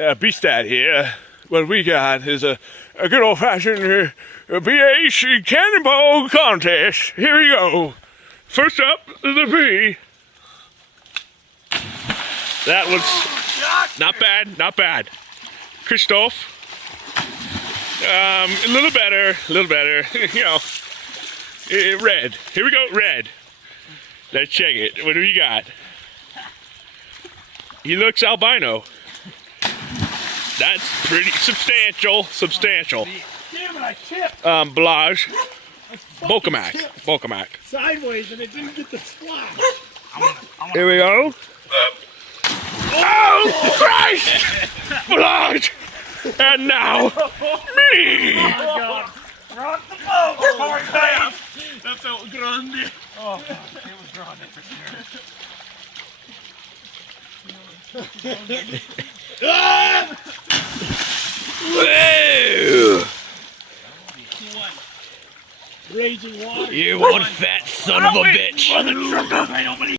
Beastat here. What we got is a good old-fashioned BH cannonball contest. Here we go. First up, the B. That was not bad, not bad. Christoph. A little better, you know. Red. Here we go, red. Let's check it. What do we got? He looks albino. That's pretty substantial. Damn it, I tipped. Blage. Bokamak. Sideways and it didn't get the splash. Here we go. Oh, Christ! Blage! And now, me! Oh, God. Rock the boat! Hard pass! That felt grande. Oh, it was grande for sure. Whoa! Raging water. You one fat son of a bitch.